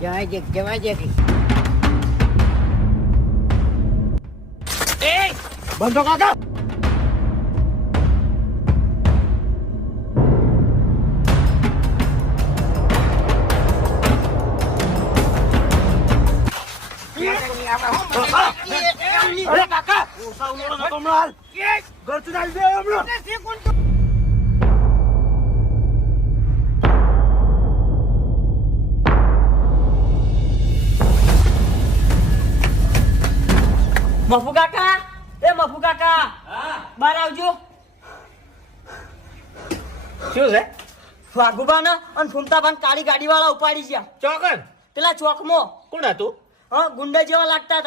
જવા દે જવા દે. એ! બંધો કાકા અરે કાકા ઘર દે હમણાં મફુ કાકા એ મફુ કાકા બહાર આવજો. શું છે? વાઘુબાને અને ફૂમતાબાન કાળી ગાડી વાળા ઉપાડી ગયા ચોકન? પેલા ચોકમાં. કોણ હતું? હા ગુંડા જેવા લાગતા હતા.